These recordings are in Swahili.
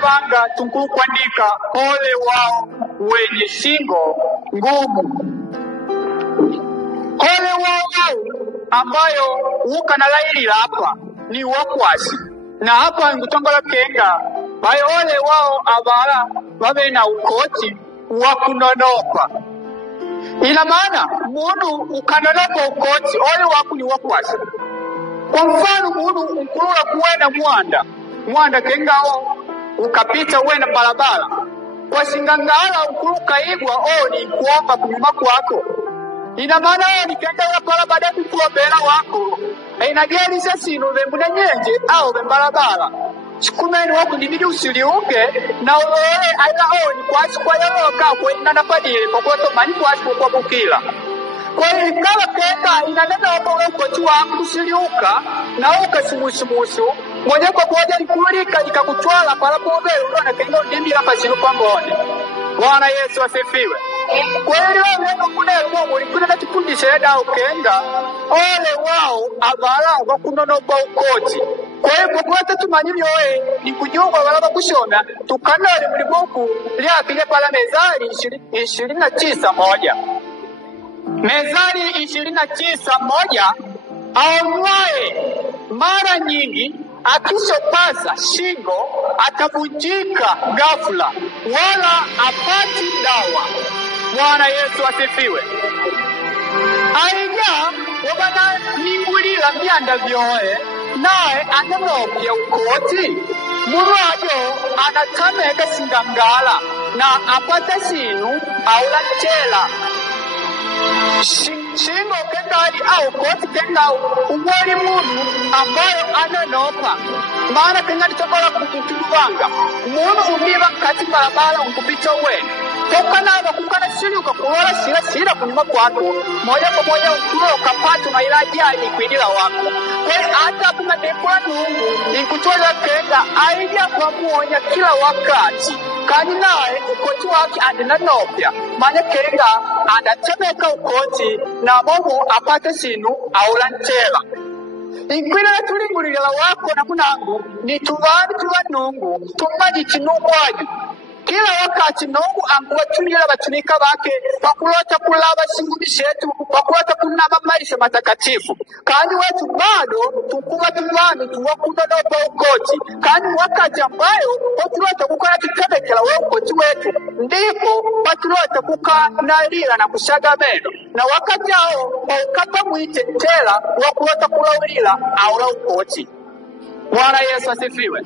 kabanga tunkuru kuandika ole wao wenye shingo ngumu. Ole wao ambayo uka na laili hapa ni wakwasi. Na hapa ngutongola kenga bayo ole wao abala babe na ukoti wakunonopa. Ina maana mundu ukanonopa ukoti ole waku ni wakwasi. Kwa mfano mundu ukulula kuwena mwanda kengao ukapita uwena barabara kwa singangala ukuluka igwa ni kuomba kunyuma kwako. Ina maana ni kenda ya barabara kukuombera wako inageli sasino bembuna nyenje au bembarabara sikumeni wako nibidi usiliuke na uloe aila ni kwasi kwa yaloka kwa inanapadile kwa kuwa tomani kwasi kwa bukila. Kwa hiyo kama kenda inanena wako tu wako usiliuka na ukasimusu moja kwa moja likulika ikakutwala pala pobele unaona kenga ndimbira pasino pambone. Bwana Yesu asifiwe. Kwa hiyo leo kunelo Mungu likuna natufundisha eda ukenga ole wao abala bakunonopa ukoti. Kwa hiyo kwa tumanyi byoe ni kunyumba balaba kushona tukanale muri boku lyakile pala Mezali 29:1. Mezali 29:1 aonwae mara nyingi akishopasa shingo atavunjika ghafla wala apati dawa. Bwana Yesu asifiwe. Aija wabana ningulila myanda vyoe nae ananopya ukoti murajo anatameka singangala na apata sinu aula chela. Shingo kengali au koti kengali uwali munu ambayo ananopa. Maana kengali tokola kututulubanga munu umiba kati barabara ukupita uwe toka naba kukana sili ukakulola sila kunyuma kwako moja kwa moja ukulola ukapatu na ilaji ikuidila wako. Kwa hata kuna dekula nungu ikutola kenga aija kwa muonya kila wakati kani nae ukoti waki ananopya manya kenga anatemeka ukoti na Mungu apate sinu aulantela. Inkwila tulingulila wako na kunangu ni tubani tubanungu tumanyi chinungu waju. Kila wakati Mungu anguwatumila batunika bake bakulota kulaba singumi shetu bakulota kunaba maisha matakatifu. Kandi wetu bado tukuba tubani tuwakunonopa ukoti. Kandi wakati ambayo batulota kukana kitabekela ukoti wetu ndipo batulota kukanalila na kushaga meno. Na wakati hao ukapa muitetela wakulota kulawilila aula ukoti. Bwana Yesu asifiwe.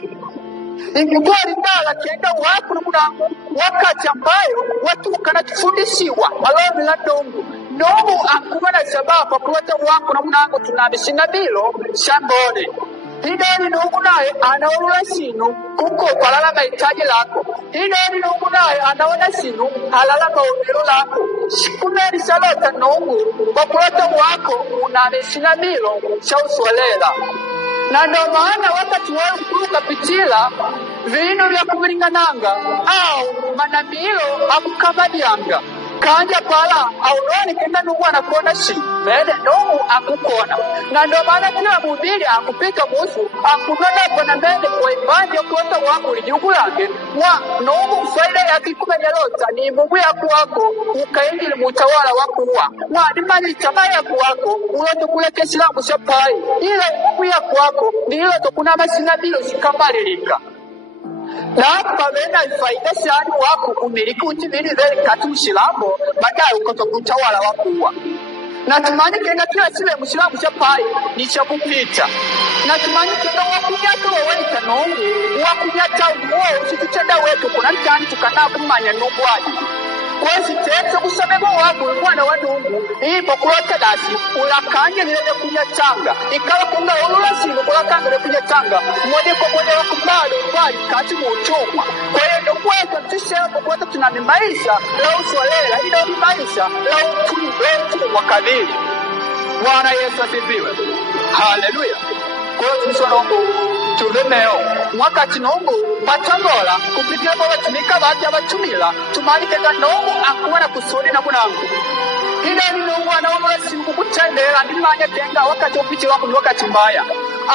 Ingekuwa ndala kenda wako na munangu wakati ambayo watu kana kufundishiwa maloni la Nungu akuwa na sababu kuleta wako na munangu tunabishina bilo shambone. Hidani Nungu nae anaulula sinu kuko palala mahitaji lako. Hidani Nungu nae anaona sinu halala maumiro lako. Shikumeni salota Nungu wakuleta wako unabishina bilo shauswalela. Na ndo maana wakati wao kuruka pitila vino vya kumilingananga au manamilo akukabadianga kanja pala auloni kenda Nungu anakuona shi mede Nungu akukona. Na ndo maana kila mudhili akupika musu akunona kwa mede kwa ibandi ya kuota wako lijugu lake wa Nungu faida ya kikume nyalota ni Mungu ya kuwako ukaindili mutawala wako wa ni mani chamaya kuwako uloto kule kesilamu shapai ila Mungu ya kuwako ni ilo tokuna masinabilo shikamalilika. Na hapa wena faida shani wako umiliki utimili veli kati mshilambo baadaye ukoto kutawala wakuwa. Na tumani kenga kila sile mshilambo shapai ni chakupita. Na tumani kenga wakunyata wawaita Nungu wakunyata uo usituchenda wetu kuna mtani tukanabu manya Nungu waji. Kwa sitete kusabeba wako mwana wa Nungu ipo kulota dasi ulakanje nilele kunyatanga ikawa kunga ulula sinu kulakanga nilele kunyatanga mwode kwa mwode wako mbado mbali kati muutumwa. Kwa hiyo ndo kweta mtishepo kweta tunami maisha la uswalela hida maisha la utu wakadili. Bwana Yesu asifiwe. Haleluya. Kwa hiyo tumisonongo tuvemeo wakati Nungu batangola kupitia kwa watumika bati ya batumila tumani kenda Nungu akuwa na kusudi na munangu. Hida ni Nungu anaomba siku kutendela ndimanya kenga wakati upichi wako ni wakati mbaya.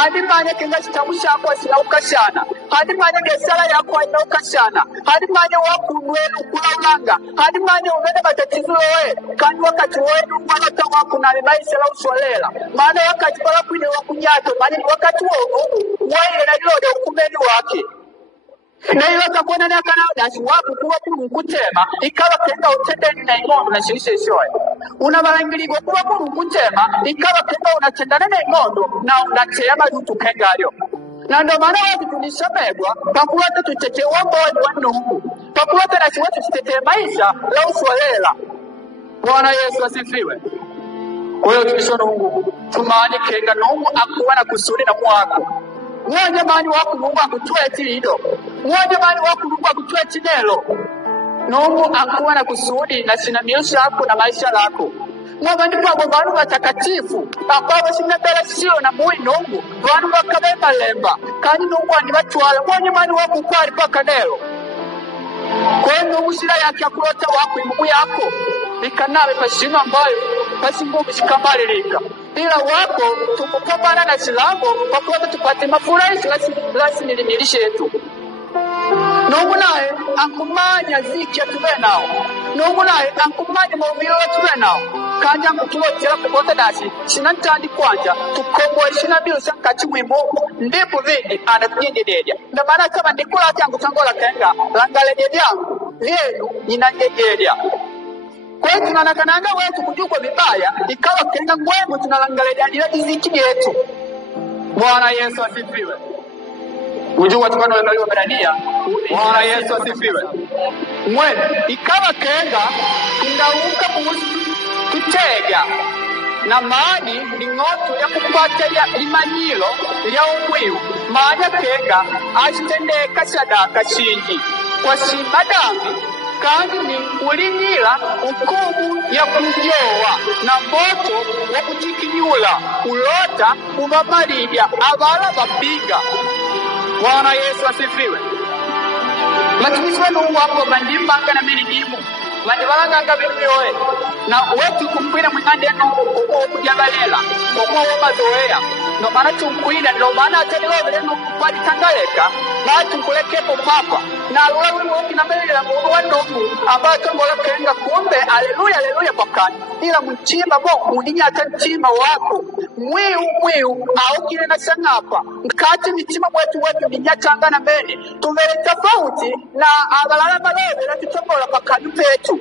Andimanya kenga chitamusha kwa sila ukashana. hadi manya biashara yako inauka sana, hadi manya wakunwenu kulaulanga, hadi manya umene matatizo wewe kandi wakati wenu wanata wako na maisha la uswalela maana wakati pala kwine wakunyato maana wakati wono waile na lode ukumeni wake na iyo kakona na kana dasi waku kuwa kutema ikawa kenda utendeni na imondo na shishe shoye unabarangirigwa kuwa kutema ikawa kenda unatendana na imondo na unatema yutu kengalyo na ndo maana watu tulishamegwa pakuwata tutete wamboni wa Mungu pakuwata nasi watu tutete maisha la uswalela. Bwana Yesu asifiwe. Kwa hiyo tumishono Mungu tumani kenga Mungu akuwa na kusudi na mwako mwoja mani wako Mungu akutue tilido mwoja mani wako Mungu akutue tinelo Mungu akuwa na kusudi na sinamiosha hapo na maisha lako mwaba ndipo abo bantu batakatifu ambabo sinabela sio na mui Mungu bantu bakabema lemba kandi Mungu anibatwala mwoja mani wako kwari paka nelo kwa Mungu sila yake akulota wako imugu yako ikanawe pashino ambayo pasingumu shikamalilika ila wako tukupambana na silango pakuwata tupate mafurahisho lasi nilimilishe yetu Mungu nae ankumanya ziki ya tube nao Mungu nae ankumanya maumilo ya tube nao kanja mkutuotela kukote dasi sinantandi kwanja tukombo ishina bilo shankati wimbo ndipo vindi anatunyendedeja na maana kama nikula changu tangola kenga langalejeja yangu vyenu inanjejeja kwa hiyo tunanakananga wetu kujukwa vibaya ikawa kenga ngwemu tunalangaleja nila iziki yetu. Bwana Yesu asifiwe. Ujua tukano wengaliwa Berania. Bwana Yesu asifiwe. Mwenu ikawa kenga tunauka kuhusu tutega na maani ni ngoto ya kupata ya imanyilo ya umwiu maana kenga asitendeka sadaka shingi kwa simadambi kandi ni ulinyila ukumu ya kujowa na moto wa kutikinyula ulota umamalibya abala bapiga. Bwana Yesu asifiwe. Matumizi wenu wapo bandimbanga na meni dimu bandibalanga bintu yoe na wetu kumkwina mwingande nuko kujabalela kwa mazoea no maana tumkwina no maana ataliwa vile nukupadi tangaleka na tumkulekepo papa na wewe wakina mbele la Mungu wa Mungu ambayo tumbola kenga kumbe haleluya haleluya pakani ila mchima bo mudinya atanchima wako mwiu au kile na sangapa nkati mitima wetu ninyachanga na mbele tumele tofauti na abalala balebe na tutombola pakani petu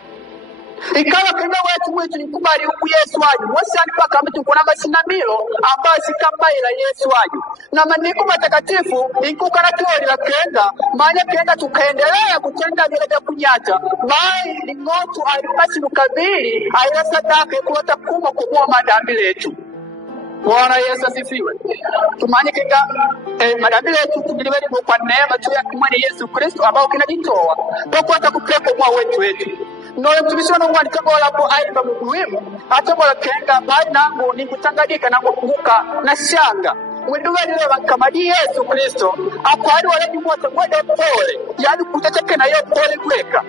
ikawa kenda wetu ni kubali huku Yesu waju wasani paka mtu kuna masinamilo ambayo sikambaila Yesu waju na mandiku matakatifu ikuka na tuoli la kenda manya kenda tukaendelea kutenda vile vya kunyata mai ni ngotu alibasi nukabili aila sadaka kulota kuma kumua madambi letu. Bwana Yesu asifiwe. Tumanye kenga madambi letu tugilibeli kwa neema tu ya kumwani Yesu Kristo ambao kinajitoa tokuwata kupepo mwa wetu Noe mtumishono mwani kangola po aiba muhimu atobola kenga bali nangu ni kutangadika nangu kunguka na shanga mwenduwa nilewa kamadi Yesu Kristo akwari wale ni mwata mwada pole yani kutachake na yo pole kweka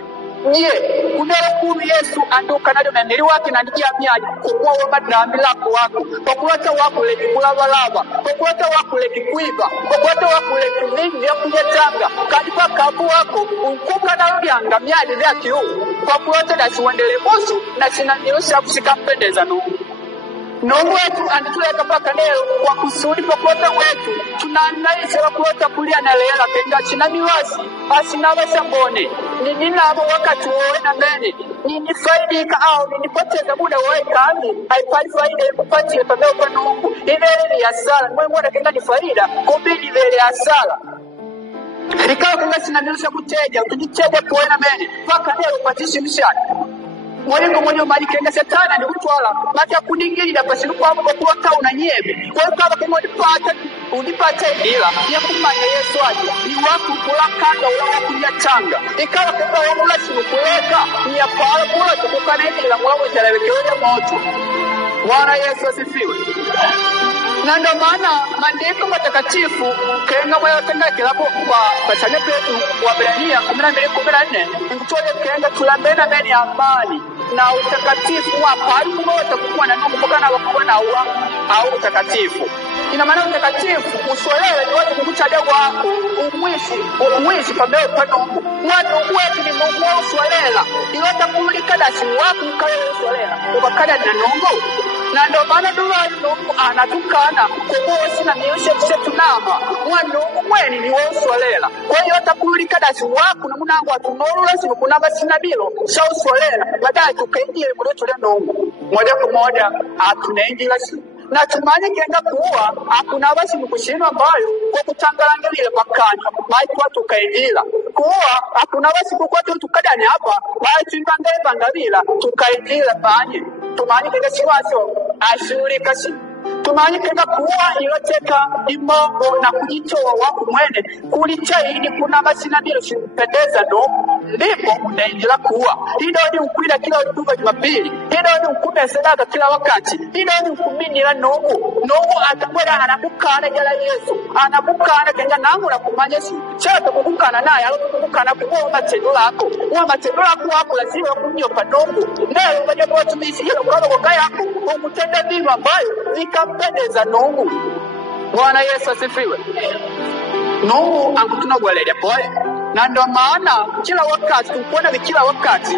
nye kunero kumi Yesu anduka nado na niri waki na nijia miaji kumua wama dhambi lako wako wakulata wako leki kulavalava wakulata wako leki kuiva wakulata wako leki mingi ya kunyetanga kadipa kabu wako unkuka na ulianga miaji vya kiu wakulata na siwendele musu na sinanirusha kusikampendeza Mungu wetu andituleka paka leo kwa kusudi pakuota wetu tunanaise wakuota kulia na lela kenga china miwasi asinawa sambone nini nabo wakati wowe na mbele nini faidika au nini poteza muda wowe kami haipali faida kupati lepameo kwa Mungu ivele ya sala mwengu kenga ni faida kumbini vele ya sala ikawa kenga sinanilusha kuteja utujiteja kuwe na mbele paka leo upatishi mshani Mwengo mwenye kenga setana ni utwala mata kuningirira pasiru kwa kuwata unanyebe kwa kaba kemo unipata ila ya kumanya Yesu aje ni waku kulakanga wala kunyachanga ikawa kama wala sinukuleka ni ya pala kula tukukanela mwanzo telewekea moto. Bwana Yesu asifiwe. Na ndo maana maandiko matakatifu kenga mwa yotenga kilapo kwa pasane petu wa Berania 12:14 ngutole kenga tulambena amani na utakatifu wa pali mmoja kukuwa na Mungu mpaka na wakuwa na uwa au utakatifu. Ina maana utakatifu uswelele ni watu kukuchalia wako umwishi pambeo panongo watu wetu ni Mungu uswelela ilota kumulika dasi wako mkawe uswelela ubakada na nongo na ndo maana duwa nongo anatukana kubosi na miyoshe kusetunama wanongo mweni ni uswelela kwa hiyo takumulika dasi wako na munangu atunoro lasimu kunaba sinabilo sa uswelela badaya tukaingie mwetu le nongo moja kwa moja atunaingi lasimu na tumanye kenga kuwa hakuna basi mkushino ambayo kwa kutangalangelile pakani mai kwa tukaingira kuwa hakuna basi kwa tukadani hapa mai tuimbangale bangabila tukaingira panye tumanye kenga siwaso ashuri kasi tumanye kenga kuwa iloteka imongo na kujitoa waku mwene kulichaini kuna masina bilo simpendeza no ndipo unaingira kuwa hilo ni ukwila kila ulipuga Jumapili hilo ni ukume sadaka kila wakati hilo ni ukuminira Nugu atakwenda anakukana jala Yesu anakukana kenga nangu na kumanya si chato kukukana naye alokukana kuwa matendo lako wako lazima kunyopa Nugu naye umaje kwa tumisi hilo kwa kaya yako ukutenda vitu ambayo vikampendeza Nugu. Bwana Yesu asifiwe. Nugu angutuna gwelele pole na ndo maana kila wakati tukuona kila wakati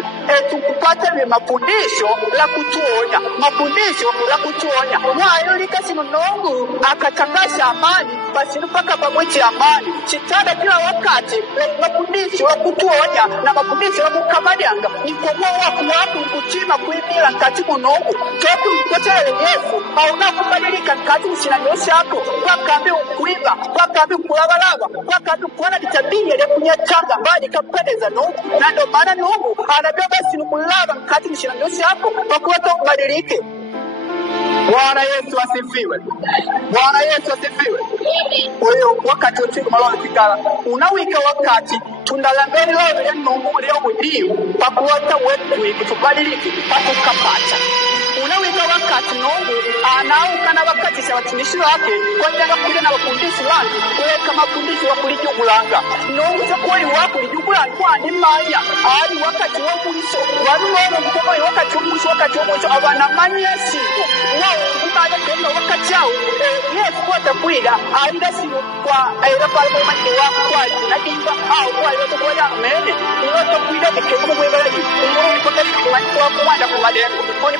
tukupata mafundisho la kutuonya mwayo likasi Mungu akatangaza amani basi mpaka pamwechi amani chitanda kila wakati mafundisho la kutuonya na mafundisho la kukamalianga ni kwa wako kutima kuimila kati Mungu toku mkotele Yesu hauna kubadilika kati msinanyosi yako wakambi ukuiba wakambi kulabalaba wakambi kuona vitabili ya kunyatanga mbali kapendeza Nugu na ndo maana Nugu anabeba sinumulaba kati msinanyosi yako wakuwato mbadilike. Bwana Yesu asifiwe. Kwa hiyo wakati wote malo kikala unawika wakati tundalambeni leo ya Nugu leo mwidiu pakuwata wetu ikitubadiliki pakukapata unawika wakati Nugu anauka na wakati sa watumishi wake kwa njanga kuja na wafundishi wangu kuweka mafundisho wa kulijugulanga Nugu sa kweli wako lijugulanga kwa ni manya hadi wakati wa mwisho wanu mkomo wakati wa mwisho abana manya siku wao mbaje tena wakati yao Yesu kwa takwida aida siku kwa aida pale mwanzo wako kwa na dinga au kwa yote kwa ya mene yote kuida kikemo mwebalaji ni kwa kuanda kwa madeni ni kwa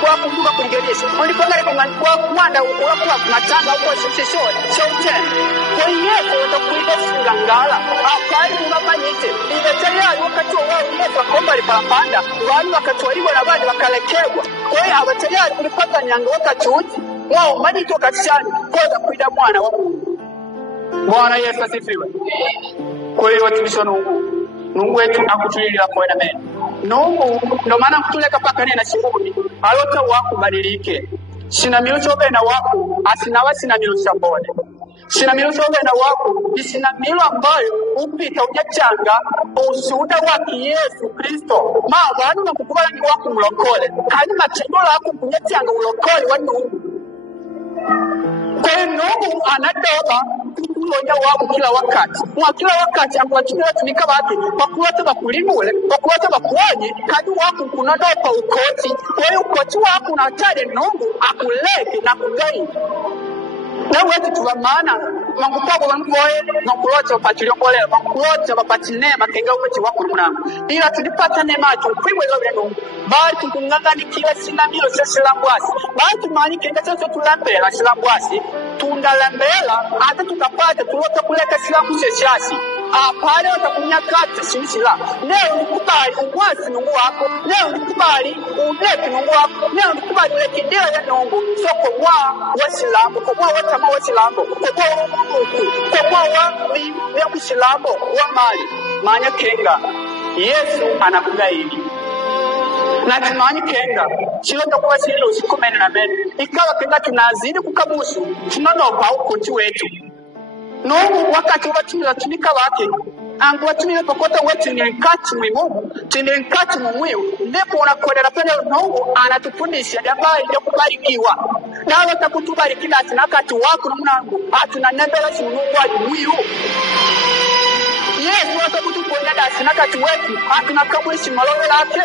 kwa kumbuka kuligelisha ulipanga kwa kuanda kwa matanga kwa sisi sote kwa Yesu watakuida singangala hapana unafanyite imetayari wakati wao Yesu akomba alipanda wale wakatwaliwa na baadhi wakalekebwa kwa hiyo abatayari kulipata nyanga wakati wote wao maji toka shani kwa kuida mwana wa Mungu. Bwana Yesu asifiwe. Kwa hiyo watumishi wa Mungu wetu akutulilira kwa mema Nugu ndo maana kutuleka paka nena shibuni alota wako badilike sina miluso bena wako asinawa sina miluso mbone sina miluso bena wako sina milu ambayo upita ujachanga usuda waki Yesu Kristo wanu na kukubala ni wako ulokole kani matendo lako kunyachanga ulokole wa Nugu kwa hiyo Nugu anadoba kulonya wako kila wakati akuwatumia watumika wake wakuwata bakulimule wakuwata bakuonye kadi wako kunadopa ukoti kwa hiyo ukoti wako unatade Nugu akuleke na kugai na wetu tuvamana mangupago wangoye mangulote wapatulio kolea mangulote wapatinema kenga umeti wako mnamo ila tulipata nema tukwimwe lobe Nugu bali tukungangani kila sinamilo sesilambwasi bali tumani kenga sasa tulambela silambwasi tundalambela hata tukapata tulota kuleka silamu sesiasi pale watakunyakata simisila leo nikubali uwasi Nugu wako leo nikubali uleke Nugu wako leo nikubali uleke ndila ya Nugu soko wasilambo kwa watama wasilambo kwa wa wasilambo wa mali manya kenga Yesu anakugaidi na tumanyi kenga chilota kwa silo usikomene na mene ikawa kenga tunazidi kukabusu tunanopa ukoti wetu Nugu wakati watumila tunika wake angu watumila pakota wetu ni nkati mwimu tini nkati mwimu ndipo unakodera pene Nugu anatufundisha jabai ya kubarikiwa na wata kutubariki nasi nakati wako na mnangu atunanembela si Nugu wali mwiu Yesu wata kutuponya nasi nakati wetu atunakabwisi malowe lake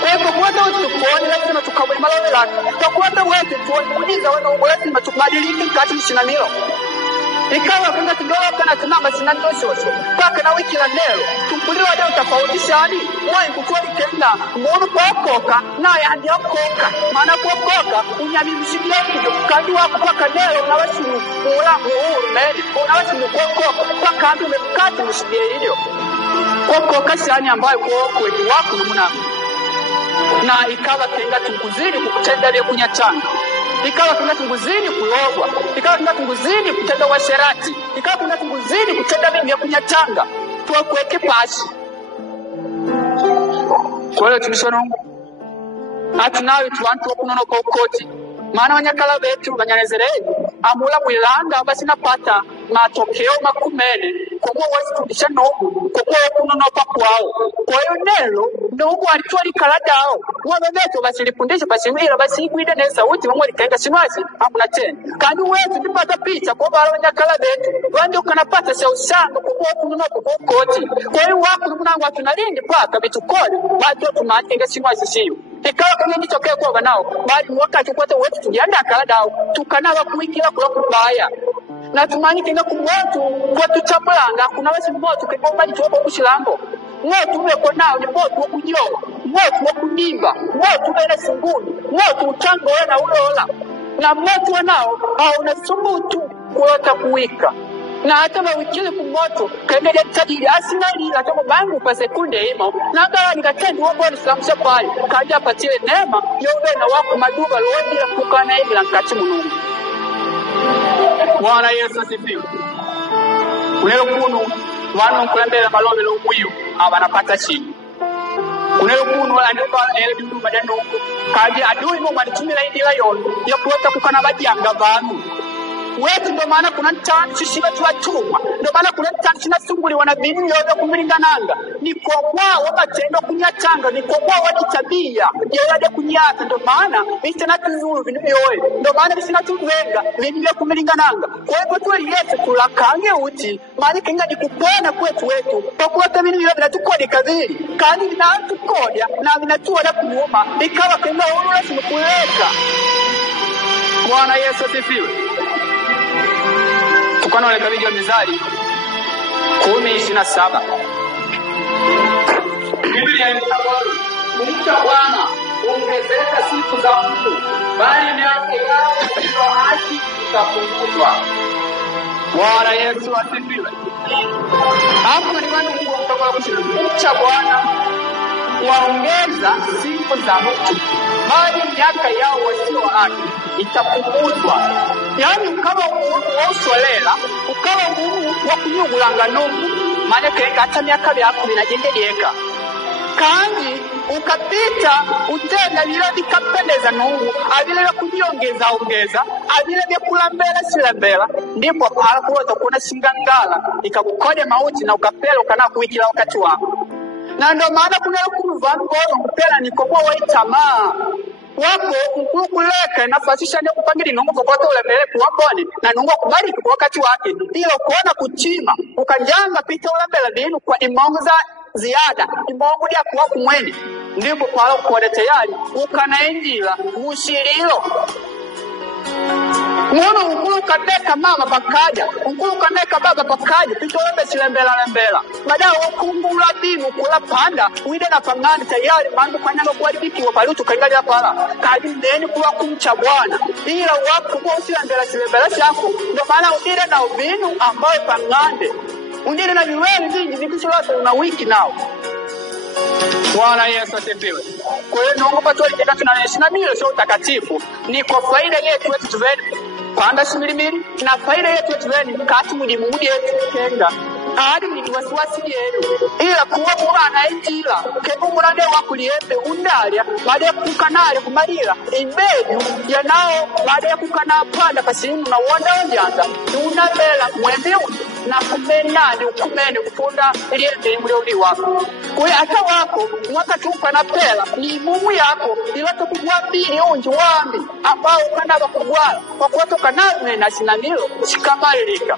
Kwa hivyo kuwata wetu tukuone lazima tukabuli malole lake. Kwa kuwata wetu tuoniza wana lazima tukubadilike kati mshinamilo. Ikawa kuna kidogo kana tunamba sinanilo shosho. Paka na wiki la leo tukuliwa leo tofautisha ni mwa kutuali kenda mbonu kuokoka na ya hadi okoka. Maana kuokoka unyamimshibia kido kandi wako paka leo unawasi ula muhuru meni unawasi kuokoka paka andu umekati mshibia hilo. Kuokoka shani ambayo kuokoka wako muna na ikawa kenga tunguzini kukutenda leo kunyachanga. Ikawa kuna tunguzini kulogwa, ikawa kuna tunguzini kutenda washerati, ikawa kuna tunguzini kutenda mimi ya kunyachanga. Tuwa kuweke pasi. Kwa hiyo tumishono hatu nawe tuwantu wakunono kwa ukoti. Maana wanyakala wetu wanyanezerei amula mwilanga basi napata matokeo makumene kwa kuwa wasitundisha nogu kwa kuwa wakunonopa kwao. Kwa hiyo nelo nogu alituwa likaladao wana wetu basi lipundisha basi mwila basi iguide nesa uti mwa likaenda sinuasi amuna tena kandi wetu nipata picha kwa wala wanyakala wetu wandi ukanapata sha usanga kwa kuwa wakunonopa kwa ukoti. Kwa hiyo waku numunangu watunalindi paka bitukoli watu tumatenga sinuasi siyo. Ikawa kwenye nitokea kwa wanao bali wakati kwa wetu tulianda akaladao tukanawa kuikila kula kubaya na tumani kinga kumwatu kwa tuchapulanga kuna wasi mmotu kwa mbali tuwako kushilambo mwotu uweko nao ni mwotu wakunyoa mwotu wakunimba mwotu uwele sunguni mwotu uchango wena ulola na mwotu wanao unasumbutu kulota kuwika na hata mawikili kumoto kaendelea tajiri asinali atamo bangu kwa sekunde himo na ngala nikatendi waboni silamusha pali kaja patile nema yowe na waku maduba lodi la kukana hivi la mkati munungu. Bwana Yesu asifiwe. Kunelo kunu wanu mkulembele malobe lomuyu abanapata chini. Kunelo kunu anduka elbidu badano kaji adui mo manitumila indila yono ya kuwata kukana bajanga banu. Wetu ndo maana kuna ntani shishiba tuwatuma. Ndo maana kuna ntani shinasunguli wanabinu yoyo kumilingananga. Ni kwa wao matendo kunyatanga. Ni kwa wao waditabia. Yawade kunyata. Ndo maana visina tuzuru vinu yoye. Ndo maana visina tuwenga vinu yoye kumilingananga. Kwa hivyo tuwe yesu kulakange uti. Mani kinga ni kupona kwetu wetu. Kwa kuwata vinu yoye vina tukodi kadhiri. Kani vina tukodia na vina tuwada kunyuma. Ikawa kinga urula sinukuleka. Bwana Yesu asifiwe. Tukano le kabijwa Mithali 10:27. Biblia inasema kumcha Bwana ongezeka siku za mtu bali miaka yao kwa haki itapunguzwa. Bwana Yesu asifiwe. Hapo ni watu Mungu kutoka kusema kumcha Bwana waongeza siku za mtu bali miaka yao wasio haki itapunguzwa. Yani ukawa usolela ukawa wakunyugulanga nungu maana kenga hata miaka byako binajendeleka kandi ukapita utenda bila dikapendeza nungu abile kujiongeza ongeza abile kulambela silambela ndipo pala kuweza kuona singangala ikakukode mauti na ukapela ukana kuikila wakati wako. Na ndo maana kuna kuvana bora kupela ni kwa waitamaa wako ukukuleka nafasisha ni kupangili nungu kokote ulembele kuwapone na nungu kubariki kwa wakati wake ilo kuona kuchima ukajanga pita ulembele binu kwa imongu za ziada imongu ya kuwa kumweni ndipo pala kuwade tayari ukanainjila ushirilo Mwono ukulu kaneka mama pakaja, ukulu kaneka baba pakaja, pito lembe silembela. Baada wakungula binu kula panda, uide na pangani tayari mangu kwa nyanga kuharibiki wapalutu kaingali hapala. Kadi ndeni kuwa kumcha Bwana. Ila wapu kwa silembela shako, ndo maana udire na ubinu ambayo pangande. Udire na yuweli zingi, vikisi lote una wiki nao. Bwana Yesu asifiwe. Kwa hiyo Mungu patuwa likenda tunanaishi na milo sio utakatifu ni kwa faida yetu wetu tuveni panda similimili na faida yetu wetu tuveni kati mudi yetu kenga hadi ni wasiwasi yetu ila kuwa mwana injila kebo murande wakuliembe undalia baada ya kukanale kumalira ibeju yanao baada ya kukana panda pasimu na uonda onjanga unabela mwembe na kumenani ukumene kufunda liembe mlioli wako kwa hata wako wakati ukana pela ni mumu yako iwato kuguambili unji wambi ambao ukana wakugwala kwa kuwatoka nazme na sinamilo shikamalilika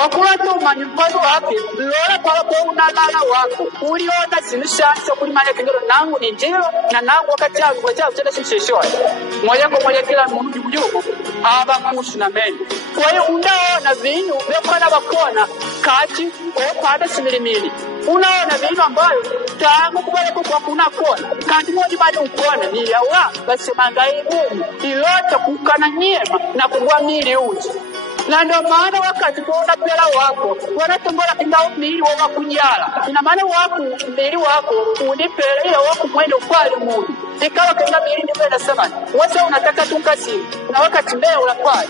Wakula tumanya mpazo wake lola pala kwa unalala wako uliona sinishansa kulimanya kingero nangu ni njiro na nangu wakati yangu kwa chabu chada shishishoi moja kwa moja kila munu jugu aba kusu na meni. Kwa hiyo unaona vinu vekwana wakona kati o pada similimili. Unaona vinu ambayo tangu kubale kwa kuna kona kandi moja bali ukona ni yawa basi mangai mungu ilota kukana nyema na kugwa mili uji. Na ndio maana wakati kuona pela wako wanatombola kindao mili wa kunyala ina maana wako mili wako unipela ile wako mwendo kwali mungu ikawa kenda mili ni mwenda samani wasa unataka tukasi na wakati mbele unapali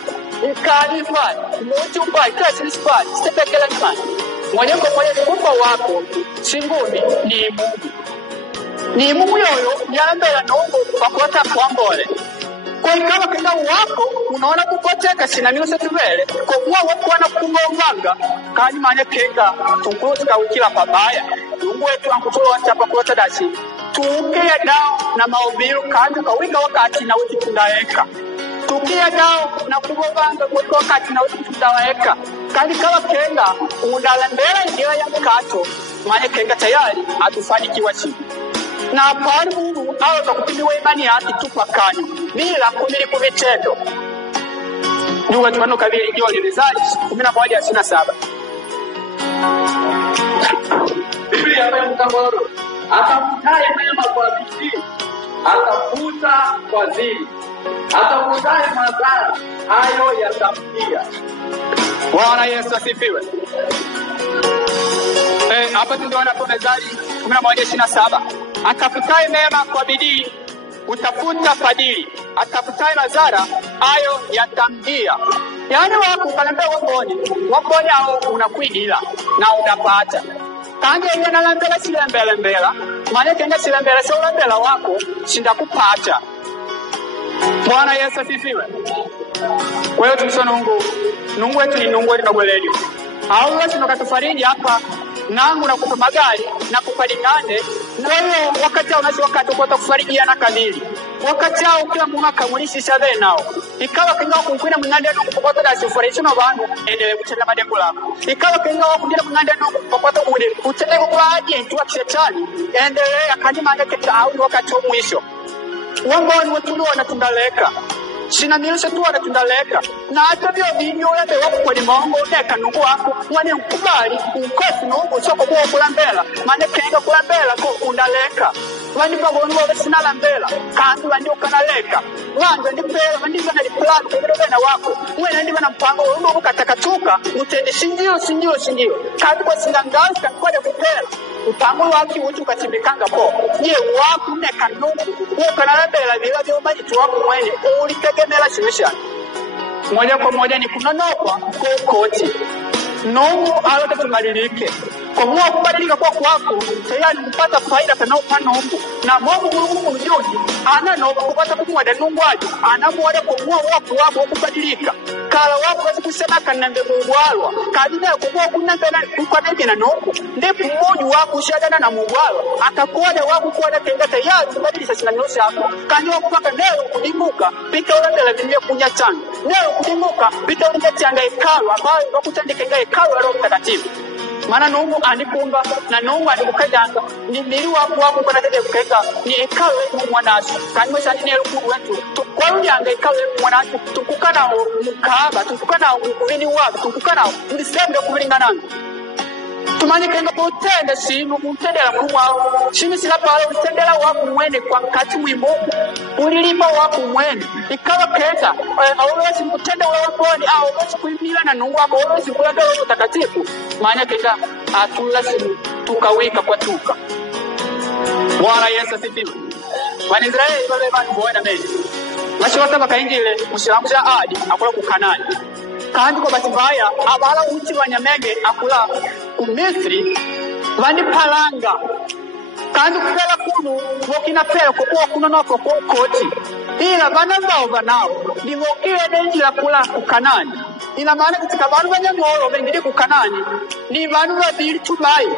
ikali fani mmoja upai kasi spani stepekela nyamani mwenye kwa mwenye kumpa wako singumi ni mungu yoyo yambela nungu wakuata kuambole. Kwa ikawa kenda wako unaona kupoteka sinamilo setubele kwa kuwa wakuwana kumbonganga kani manye kenga tunkurutika wikila pabaya mungu wetu ankutulo wachapa kulota dasi tuukia dao na maobiru kandi kawika wakati na wiki tundaeka tukia dao na kumbonganga kwa wakati na wiki tundaeka kandi kawa kenga undalembela ingira ya mkato manye kenga tayari atufanikiwa chini. Na pali mungu awe kakupimiwa imani yaki tupakanyo bila kumili kuvitendo. Ndugu tuwanu kabili ikiwa Mithali 11:27. Biblia ya mtangoro atamutaye mema kwa bidii atafuta kwa dhili atamutaye madhara hayo yatamjia. Bwana Yesu asifiwe. Hapa tunaona kwa Mithali 11:27. Atafutaye mema kwa bidii utafuta fadhili atafutaye madhara hayo yatamjia. Yaani wako kalambea waponi hao unakuidila na unapata kandi yenye nalambela silembela maana kenga silembela sio lambela wako shinda kupata. Bwana Yesu asifiwe. Kwa hiyo tumsona Mungu wetu ni Mungu linogweleli au wewe tunakatufariji hapa nangu na kupa magari na kupadingane. Kwa hiyo wakati unazi wakati ukota kufarijiana kadiri wakati hao kila mwana kamulishi shabe nao ikawa kinga kunkwina mngande no kupota da sifurahisho no bantu endele kutenda madengo lako ikawa kinga wakundira mngande no kupota ule utende kwa agent wa shetani endele akandi manga kete au wakati wa mwisho wangoni wetu na tundaleka sina milisha tu wana tundaleka na hata vyo vinyo ulebe wako kwa limongo uneka nungu wako mwane mkubali ukosi nungu soko kuwa kulambela mane kenga kulambela kwa undaleka wani pagonu wawe sinala mbela kandi wandi ukanaleka wanzo ndipela wandi wana liplanu kukidogena wako uwena ndi wana mpango umu ukatakatuka utende sinjio kandi kwa singangazi kakwada kupela mpango waki uti ukatimbikanga po ye waku neka nungu ukanalambela vila vyo majitu wako mwene ulitegemela shimishani moja kwa moja ni kunonokwa kukoti nungu alota tumalilike kwa mua kubadilika kwa kwako tayari kupata faida kana upana huku na mungu mjuji ana kupata kumwada nungu wajo anamuwada kwa mua wako kubadilika kala wako wazi kusema kanambe mungu walwa kadina kwa kunambela kukwabeke na nungu ndipo mmoja wako ushadana na mungu walwa akakuwada wako kuwada kenga tayari kubadilisha sinanosi hapo kanyo kupaka leo kudimuka pita ulandela vimia kunya changu leo kudimuka pita ulandela changa ikalu ambayo wakutandika inga ikalu ya roho mtakatifu. Mana nungu anikumba na nungu anikukajanga ni mili wako kwa natete kukeka ni ikawe mwanasu kanyo shani ni elukuru wetu tukwaru yanga ikawe mwanasu tukukana mkaba tukukana ukuvini wabu tukukana ndisembe kuvilingananga tumani kenga kwa utende sinu utendela mwao shini sila pala utendela waku mwene kwa mkati mwimuku ulilipa waku mwene ikawa kenda awezi mkutenda waponi awezi kuimila na nungu wako awezi kulanda wa utakatifu maana kenga atula sinu tukawika kwa tuka. Bwana Yesu asifiwe. Wana Israeli wale bani boena mezi mashota bakainjile mushilamu cha adi akula kukanani kandi kwa batibaya abala uchi wanyamenge akula kumisri vani palanga kandi kupela kunu wokina pela kukuwa kuna noko kukoti ila vana zao vanao ni wokile denji la kula kukanani ina maana katika vanu wanyangolo vengili kukanani ni vanu wabili tubai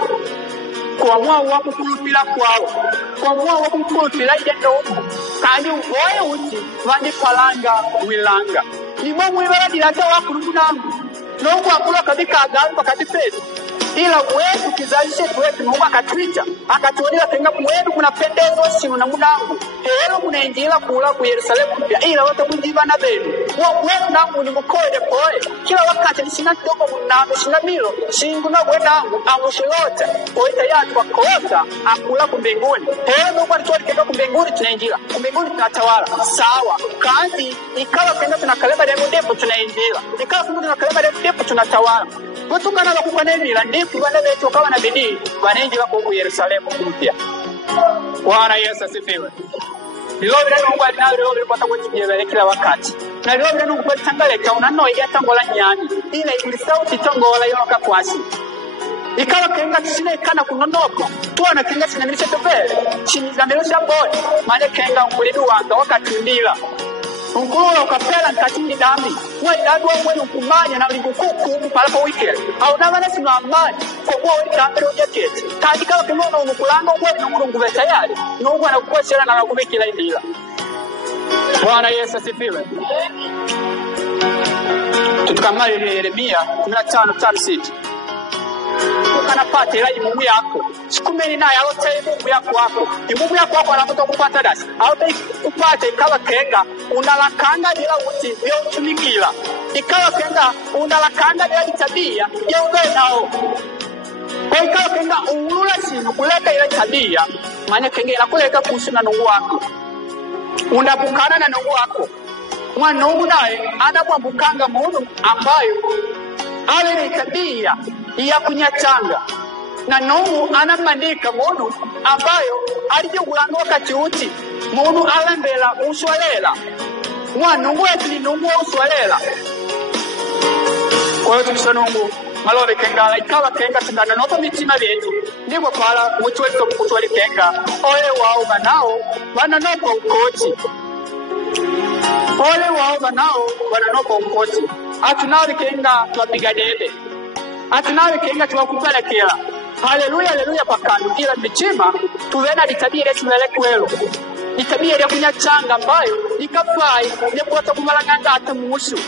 kwa mwa wakukulupila kwao kwa mwa wakukulupila idendomu kandi uvoye uchi vani palanga wilanga ni mwa mwibala dilata wakulungu nangu Mungu akula katika agamba katipesi. Ila wetu kizalishe wetu Mungu akatwita akatuonia tenga mwenu kunapendezwa sinu na munangu hero kunainjila kula ku Yerusalemu mpya ila wote kunjiva na benu wetu nangu ni mkoe poe kila wakati nisina kidogo munangu sina milo singu na wenangu amushilota koita yatu wakosa akula kumbinguni hero Mungu alituwa kenda kumbinguni tunainjila kumbinguni tunatawala sawa kandi ikawa kenda tunakaleba demu depo tunainjila ikawa kenda tunakaleba demu depo tunatawala Wetungana la kukanenila ndipo bana betu kawa na bidii banenjila ku Yerusalemu mpya. Bwana Yesu asifiwe. Lilo bila Mungu alinalo lilo lipata kujibele kila wakati. Na lilo bila Mungu patangaleka unano yatangola nyani. Ile ilisauti tongola yoka kwasi. Ikawa kenga kisine kana kunonoko. Tuana kenga sinamilisha topele. Chinizamelisha boy. Mane kenga ukulidu wanga wakati ndila. Unkulo ukapela nkatindi dambi Mwa idadwa mwenu kumanya na mlikukuku Palapo weekend Au navane sinu amani Kwa kuwa wali kamere ujaketi Katika wakimono unukulanga Uwali nunguru nguve tayari Nungu anakuwa sila na wakume kila indila Bwana Yesu asifiwe Tutukamali Yeremia 15:6 Ukanapata ila imumu yako Sikumeni na ya lote imumu yako wako Imumu yako wako alamuto kupata dasi Aute kupata ikawa kenga Unalakanga bila uti Vyo utumikila Ikawa kenga unalakanga bila itabia Ya uwe nao Kwa ikawa kenga uulula sinu kuleka ila itabia Manya kenga inakuleka kuhusu na nungu wako Unabukana na nungu wako Mwanungu nae Anabwambukanga munu ambayo Awe ni itabia ya kunyachanga na nungu anamandika munu ambayo alijugulanga wakati uti munu alembela uswalela mwanungu wetu ni nungu wa uswalela kwa hiyo tumisha nungu malore kenga ikawa kenga tundana noto mitima vyetu ndivyo pala mutu wetu mkutuwali kenga ole wao banao wananopa ukochi ole wao banao wananopa ukochi atunawe kenga tuwapiga debe Atunawe kenga tuwakupala kila. Haleluya, haleluya pakanu. Kila michima, tuwena litabia tuwele kwelo. Litabia ya kunyachanga ambayo, ikafai, nekuwata kumalanganga ata musu.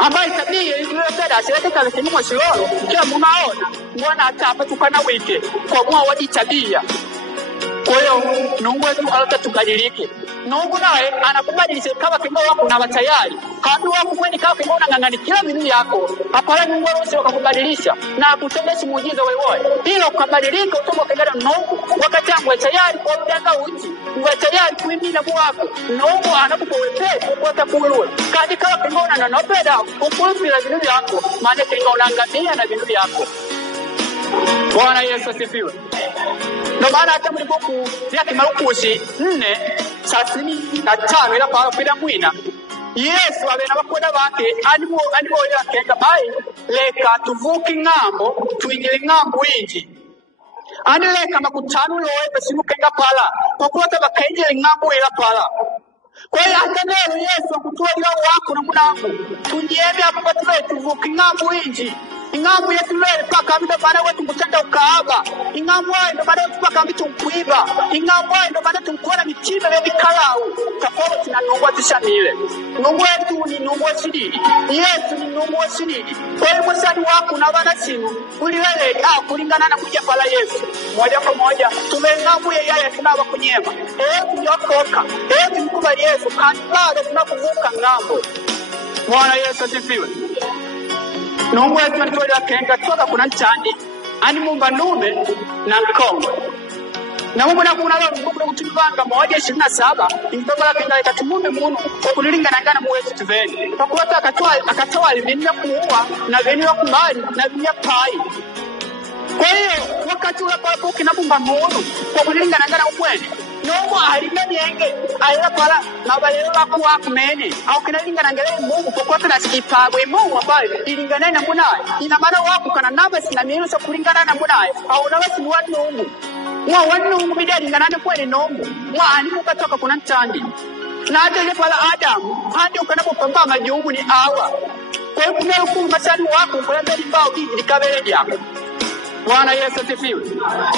Ambayo litabia, iliwepeda, silete kaleke mwa silolo, kila munaona, mwana atapa tukana wike, kwa mwa wadi tabia. Kwa hiyo, nungu wetu alata tukadilike. Nungu nae, anakubadilisha kama kengo wako na watayari. Kami wako kweni kawa kengo unangangani kila minu yako. Hapala Mungu wako wakakubadilisha. Na kutendesi muujiza wewe. Hilo kukabadilika utomo kengana nungu. Wakati yangu watayari kwa udanga uti. Watayari kuimina mwako. Nungu anakupowepe kukwata kuulua. Kadi kawa kengo unanopeda. Upulupila vinu yako. Mane kengo unangamia na vinu yako. Bwana Yesu asifiwe. Ndo maana hata mlipoku yake marukushi 4:5 ila kwa pida mwina Yesu abena bakoda bake alibo ya kenga bai leka tuvuki ngambo tuinjile ngambo inji ani leka makutano loe basimu kenga pala pokuwata bakainjile ngambo ila pala kwa hiyo hata leo Yesu akutoa ila wako na munangu tunjeme apatwe tuvuki ngambo inji Ingamu yetu lele paka amita bana wetu mkuchanda ukaaba. Ingamu wae ndo bana wetu paka amita mkuiba. Ingamu wae ndo bana tumkuona michime levi kalau. Kapola tina nungwa tishamile. Nungwa yetu ni nungwa shididi. Yesu ni nungwa shididi. Kwa hiyo mwasani waku na bana sinu. Kulilele kulingana na kuja pala Yesu. Moja kwa moja. Tumengamu ya yaya tunaba kunyema. Tujokoka. Tumkubali Yesu. Kanibada tunakuvuka ngambo. Bwana Yesu asifiwe. Nungu wetu walitoa kenga toka kuna nchandi ani mumba nume na nkongo na mungu na kuna leo mungu kutumanga 1:27 intoka kenga ikatumume munu kwa kulilingana ngana muwezi tuveni kwa kuwata akatoa livinia kuua na venia kumali na venia pai kwa hiyo wakati ule papo kinabumba munu kwa kulilingana ngana umwene Nungu alimenienge aila pala mabalelo lako wakumene au kinalingana ngale Mungu kwa na sikipagwe Mungu ambaye ilingana na munaye ina maana wako kana naba sina mielo so kulingana na munaye au nawe si watu Mungu wanu mbidali ngana na kweli Mungu ani mukatoka kuna ntandi na hata ile pala Adam hadi ukanapopamba majumu ni awa kwa hiyo kuna hukumu masani wako kwa ndani bao hili likabele yako Bwana Yesu asifiwe.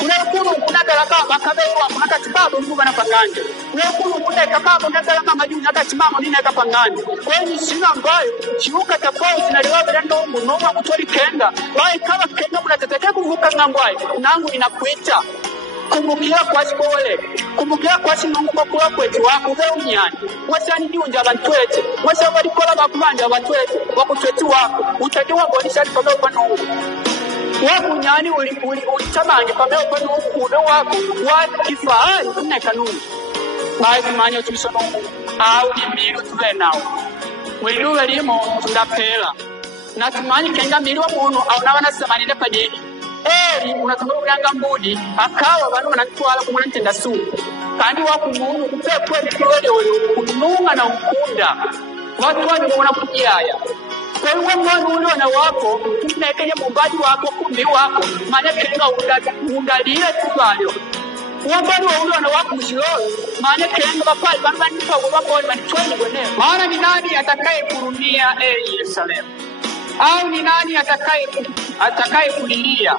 Unakuru kunagala kama kabewa kunaka tibabu nguva na panganje. Unakuru kunaka kama kunagala kama juu naka timamo nina kapanganje. Kwa hiyo sina ambayo chiuka tofauti na liwa bila ndombo noma kutori kenga. Wai kama kenga munateteke kuvuka ngangwai nangu inakuita. Kumbukia kwa sipole, kumbukia kwa sinungu kwa kwetu wako vya unyani. Wasani diunja bantwete, wasa walikola bakubanja bantwete, wako twetu wako, utajua bonisha alipameo panu. Wako unyani ulitamange pameo panu ukudo wako, wakifahari kuna kanuni. Bae kumanya tumisono au ni milu tuwe nao. Mwiluwe limo tunapela. Na tumanyi kenga milu wa munu au na wana samanine padini. Unatumia uyanga mbudi akawa banu wanatwala kumulentenda su kandi wakumuntu kupepwe bikwele kununga na ukunda watu wani mwana kujiyaya kwa hiyo mwana uliona wako tunekenye mumbaji wako kumbi wako manya kenga undalile tubalyo wabani uliona wako mshilolo manya kenga bapali banu banipa wabakoni manitweni gweneo maana ni nani atakaye kurumia Yerusalemu au ni nani atakaye kulilia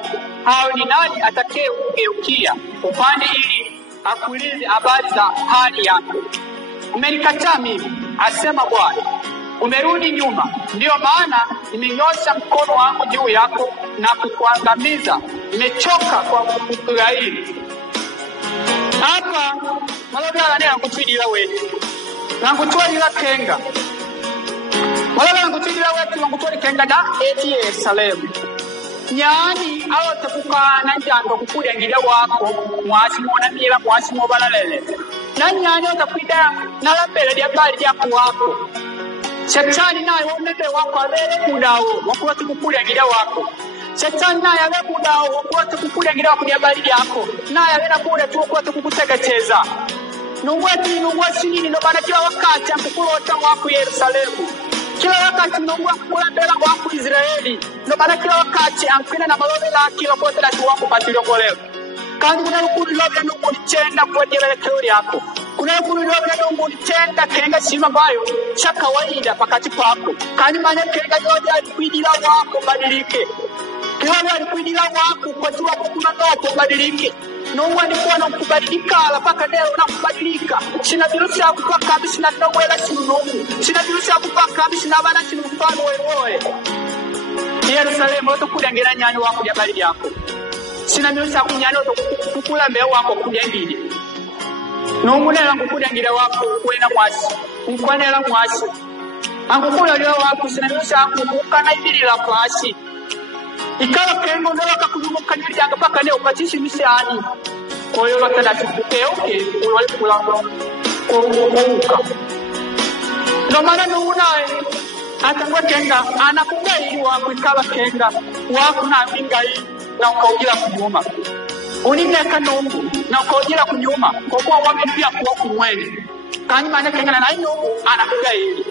au ni nani atakaye kugeukia upande ili akuulize habari za hali yako. Umenikataa mimi, asema Bwana. Umerudi nyuma, ndio maana nimenyosha mkono wangu juu yako na kukuangamiza. Nimechoka kwa kukughairi. Hapa malabala ne angutwidira wetu. Nangutwidira kenga. Malabala angutwidira wetu angutwidira kenga da Yerusalemu. Nyani awo tekukana njando kukulia ngile wako mwasi mwona mila mwasi mwabalalele na nyani otakwida nalambele diabali diaku wako Shetani nae wonebe wako abele kudawo wakuwa tukukulia ngile wako Shetani nae abele kudawo wakuwa tukukulia ngile wako diabali diako nae abele kuda tukuwa tukukuteketeza Nungwati nini nobana kila wakati amkukulota wako Yerusalemu Kila wakati nungwa kukulambela wako Israeli Nobana kila wakati amkwina na malobe la kila kote la tuwangu patilo koleo Kandi kuna lukuli lobe nungu nichenda kwa jela teori yako Kuna lukuli lobe nungu nichenda kenga sima bayo Chaka waida pakati pako Kandi manya kenga yoja alikuidila wako badilike Kila alikuidila wako kwa tuwa kukuna nopo badilike Nungwa nikuwa na kubadilika Lapaka leo na kubadilika Sina virusi ya kupaka Sina nawela sinu nungu Sina virusi ya kupaka Sina wana sinu mfano wewe Yerusalemu otokulia ngera nyani wako diabali yako Sina virusi ya kunyani otokukula mbeo wako kulia mbili Nungunela ngukulia ngira wako kuena mwasi Mkwanela mwasi Angukula leo wako sina virusi ya kukana ibili la fasi Ikawa kengo ndoa kakuyumuka nyirjanga paka leo patishi misiani Kwa hiyo watana kukeuke Uwali kulango Kuumuka Nomana nungunae Atangwa kenga anakungai wako ikawa kenga Wako na mingai na ukaujila kunyuma Unineka nungu na ukaujila kunyuma Kwa kuwa wamepia kuwa kumweni Kanyi mane kenga na nungu anakungai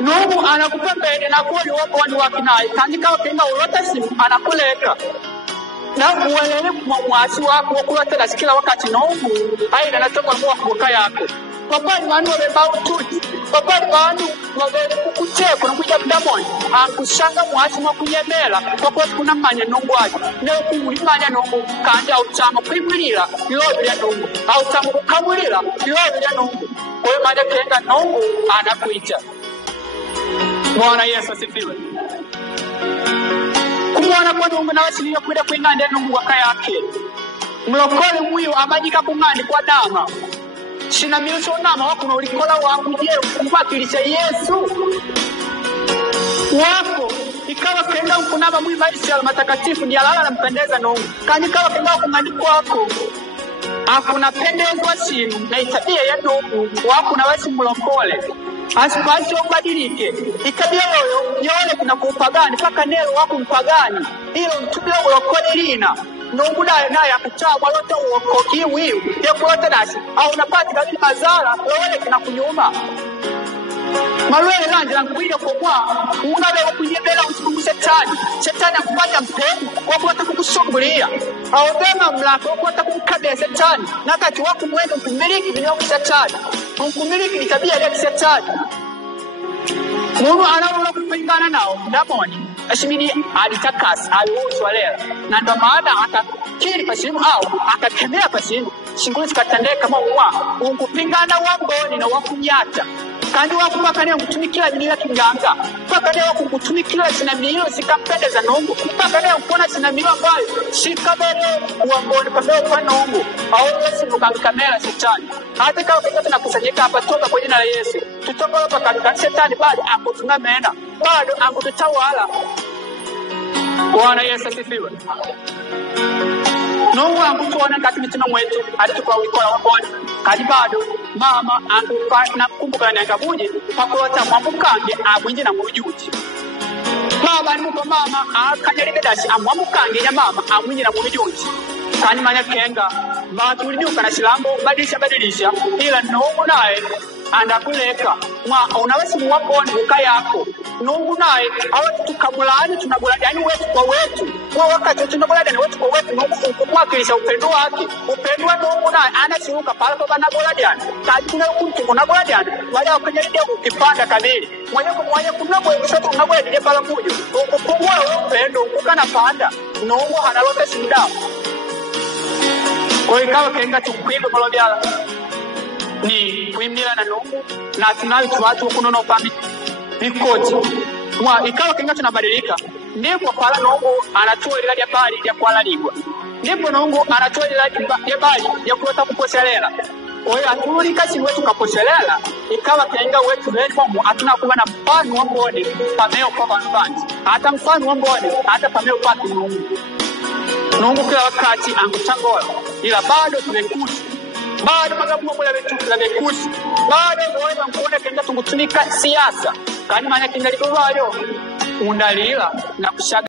Nungu anakupembele na kuwa liwapo wani wakinai Kanyi kawa kenga ulota simu anakuleka Na uwelele mwasi wako wakulota na sikila wakati nungu Haina natokwa mwa kubuka yako Papari wanu wabeba ututi Papari wanu wabele kukucheko Nukuja mdamoni Ankushanga mwasi mwakunyemela Kwa kuwa kuna manya nungu waji Neo kumulimanya nungu Kandi autama kuimulila Ilobi ya nungu Autama kukamulila Ilobi ya nungu Kwa hiyo manya kenga nungu anakuita Bwana Yesu asifiwe Kumwana kwa nungu na wasiliyo kuida kuingande nungu waka yake Mlokole mwiyo amajika kungandi kwa dama Shina miuso nama wakuna ulikola wakujero kumpakilisha Yesu Wako ikawa kenda ukunama mwi maisha matakatifu ni alala na mpendeza nungu Kanyi kawa kenda ukungandiko wako Hakuna pendezwa sinu na itabia ya nungu Wakuna wasi mlokole Asipasi ubadilike Itabia yoyo yole kuna kupagani Paka nero wako mpagani Ilo mtumia ulokole lina Nungu nae akutaa walote uokoki wiu ya kulote nasi au unapati kabili mazara lawele kina kunyuma Malwele lanje languide kwa unawe wakunyebela usikungu Shetani akupanya mpeni wakuwata kukusumbulia au dema mlako wakuwata kukabia Shetani Nakati waku mwendo kumiliki vinyogu Shetani Kumiliki ni tabia ya Shetani Munu anawala kupingana nao Damoni ashimini alitakasi aliwoshwa lera na ndo maana akakiri pashimu au akakemea pashimu shinguli zikatandeka mwa ungupingana wamboni na wakunyata kandi wakupaka ne ngutumikira binira kinganga paka ne wakutumikira sinamiro zikampendeza nongo paka ne ukona sinamiro ambayo shikabere wamboni pasao kwa nongo au Yesu mukangamela shetani hata kama kikata na kusanyika hapa toka kwa jina la Yesu tutoka hapa katika shetani bado akutungamena bado akututawala. Bwana Yesu asifiwe. Nongo angutuona ngati mitima mwetu alitupa wikola wamboni kadi bado mama angupana kumbuka nyangabuji pakulota mwamukange abwinje na mujuji baba nimuko mama akanyalide dashi amwamukange ya mama amwinje na mujuji kandi manya kenga bantu linyuka na shilambo badilisha ila nongo naye andakuleka mwa unaweza muwaponi buka yako nungu naye awatu tukamulani tunagulani wetu kwa wetu kwa wakati tunagulani wetu kwa wetu nungu kumwakilisha upendo wake upendo wa nungu naye anashiruka pala kwa banagulani kaji kuna ukuntu kunagulani wale wakanyalidia ukipanda kabili mwenye kunagwe kusatu kunagwe dide pala kujo ukupungula upendo ukukana panda nungu hanalote shida kwa ikawa kenga tukwimbe malobiala ni kuimila na nungu na tunayo tuwatu kunono pambi bikoji mwa ikawa kenga tunabadilika ndipo pala nungu anatoa ile ya bali ya kwalaligwa ndipo nungu anatoa ile ya bali ya kuleta kuposhelera oyo atulika si wetu kaposhelera ikawa kenga wetu leo atuna kuwa na mfano wa mboni pameo kwa bantu hata mfano wa mboni hata pameo kwa nungu kila wakati angutangola ila bado tumekuti bado magabu mula betu la bekusi bado ngoeba mkuone kenga tungutunika siasa kandi manya kinga liko bayo undalila na kushaga